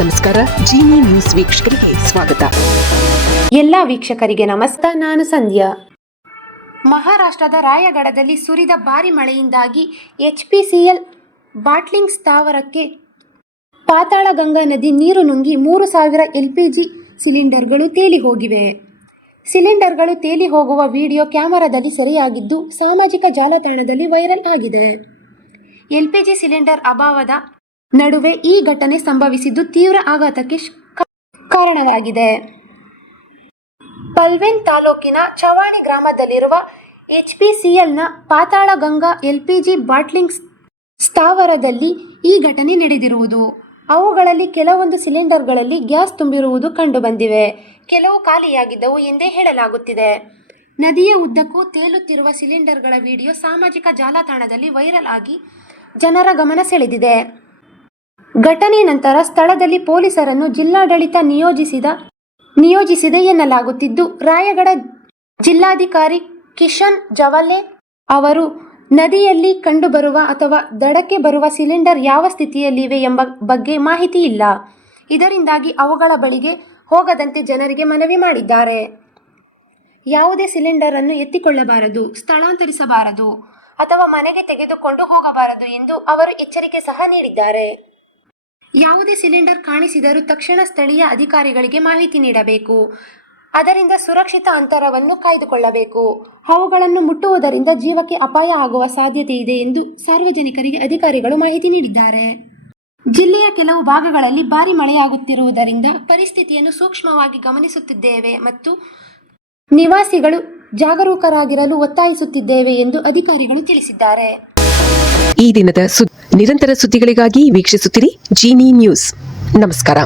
ನಮಸ್ಕಾರ. ಜೀನಿ ನ್ಯೂಸ್ ವೀಕ್ಷಕರಿಗೆ ಸ್ವಾಗತ. ಎಲ್ಲ ವೀಕ್ಷಕರಿಗೆ ನಮಸ್ಕಾರ. ನಾನು ಸಂಧ್ಯಾ. ಮಹಾರಾಷ್ಟ್ರದ ರಾಯಗಢದಲ್ಲಿ ಸುರಿದ ಭಾರಿ ಮಳೆಯಿಂದಾಗಿ HPCL ಬಾಟ್ಲಿಂಗ್ ಸ್ಥಾವರಕ್ಕೆ ಪಾತಾಳಗಂಗಾ ನದಿ ನೀರು ನುಗ್ಗಿ 3000 LPG ಸಿಲಿಂಡರ್ಗಳು ತೇಲಿ ಹೋಗಿವೆ. ಸಿಲಿಂಡರ್ಗಳು ತೇಲಿ ಹೋಗುವ ವಿಡಿಯೋ ಕ್ಯಾಮೆರಾದಲ್ಲಿ ಸೆರೆಯಾಗಿದ್ದು ಸಾಮಾಜಿಕ ಜಾಲತಾಣದಲ್ಲಿ ವೈರಲ್ ಆಗಿದೆ. LPG ಸಿಲಿಂಡರ್ ಅಭಾವದ ನಡುವೆ ಈ ಘಟನೆ ಸಂಭವಿಸಿದ್ದು ತೀವ್ರ ಆಘಾತಕ್ಕೆ ಕಾರಣವಾಗಿದೆ. ಪಲ್ವೆನ್ ತಾಲೂಕಿನ ಚವಾಣಿ ಗ್ರಾಮದಲ್ಲಿರುವ HPCLನ ಪಾತಾಳಗಂಗಾ LPG ಬಾಟ್ಲಿಂಗ್ ಸ್ಥಾವರದಲ್ಲಿ ಈ ಘಟನೆ ನಡೆದಿರುವುದು. ಅವುಗಳಲ್ಲಿ ಕೆಲವೊಂದು ಸಿಲಿಂಡರ್ಗಳಲ್ಲಿ ಗ್ಯಾಸ್ ತುಂಬಿರುವುದು ಕಂಡುಬಂದಿವೆ. ಕೆಲವು ಖಾಲಿಯಾಗಿದ್ದವು ಎಂದೇ ಹೇಳಲಾಗುತ್ತಿದೆ. ನದಿಯ ಉದ್ದಕ್ಕೂ ತೇಲುತ್ತಿರುವ ಸಿಲಿಂಡರ್ಗಳ ವಿಡಿಯೋ ಸಾಮಾಜಿಕ ಜಾಲತಾಣದಲ್ಲಿ ವೈರಲ್ ಆಗಿ ಜನರ ಗಮನ ಸೆಳೆದಿದೆ. ಘಟನೆ ನಂತರ ಸ್ಥಳದಲ್ಲಿ ಪೊಲೀಸರನ್ನು ಜಿಲ್ಲಾಡಳಿತ ನಿಯೋಜಿಸಿದೆ ಎನ್ನಲಾಗುತ್ತಿದ್ದು, ರಾಯಗಢ ಜಿಲ್ಲಾಧಿಕಾರಿ ಕಿಶನ್ ಜವಲೆ ಅವರು ನದಿಯಲ್ಲಿ ಕಂಡುಬರುವ ಅಥವಾ ದಡಕ್ಕೆ ಬರುವ ಸಿಲಿಂಡರ್ ಯಾವ ಸ್ಥಿತಿಯಲ್ಲಿವೆ ಎಂಬ ಬಗ್ಗೆ ಮಾಹಿತಿ ಇಲ್ಲ. ಇದರಿಂದಾಗಿ ಅವುಗಳ ಬಳಿಗೆ ಹೋಗದಂತೆ ಜನರಿಗೆ ಮನವಿ ಮಾಡಿದ್ದಾರೆ. ಯಾವುದೇ ಸಿಲಿಂಡರ್ ಅನ್ನು ಎತ್ತಿಕೊಳ್ಳಬಾರದು, ಸ್ಥಳಾಂತರಿಸಬಾರದು ಅಥವಾ ಮನೆಗೆ ತೆಗೆದುಕೊಂಡು ಹೋಗಬಾರದು ಎಂದು ಅವರು ಎಚ್ಚರಿಕೆ ಸಹ ನೀಡಿದ್ದಾರೆ. ಯಾವುದೇ ಸಿಲಿಂಡರ್ ಕಾಣಿಸಿದರೂ ತಕ್ಷಣ ಸ್ಥಳೀಯ ಅಧಿಕಾರಿಗಳಿಗೆ ಮಾಹಿತಿ ನೀಡಬೇಕು. ಅದರಿಂದ ಸುರಕ್ಷಿತ ಅಂತರವನ್ನು ಕಾಯ್ದುಕೊಳ್ಳಬೇಕು. ಅವುಗಳನ್ನು ಮುಟ್ಟುವುದರಿಂದ ಜೀವಕ್ಕೆ ಅಪಾಯ ಆಗುವ ಸಾಧ್ಯತೆ ಇದೆ ಎಂದು ಸಾರ್ವಜನಿಕರಿಗೆ ಅಧಿಕಾರಿಗಳು ಮಾಹಿತಿ ನೀಡಿದ್ದಾರೆ. ಜಿಲ್ಲೆಯ ಕೆಲವು ಭಾಗಗಳಲ್ಲಿ ಭಾರಿ ಮಳೆಯಾಗುತ್ತಿರುವುದರಿಂದ ಪರಿಸ್ಥಿತಿಯನ್ನು ಸೂಕ್ಷ್ಮವಾಗಿ ಗಮನಿಸುತ್ತಿದ್ದೇವೆ ಮತ್ತು ನಿವಾಸಿಗಳು ಜಾಗರೂಕರಾಗಿರಲು ಒತ್ತಾಯಿಸುತ್ತಿದ್ದೇವೆ ಎಂದು ಅಧಿಕಾರಿಗಳು ತಿಳಿಸಿದ್ದಾರೆ. ಈ ದಿನದ ನಿರಂತರ ಸುದ್ದಿಗಳಿಗಾಗಿ ವೀಕ್ಷಿಸುತ್ತಿರಿ ಜೀನಿ ನ್ಯೂಸ್. ನಮಸ್ಕಾರ.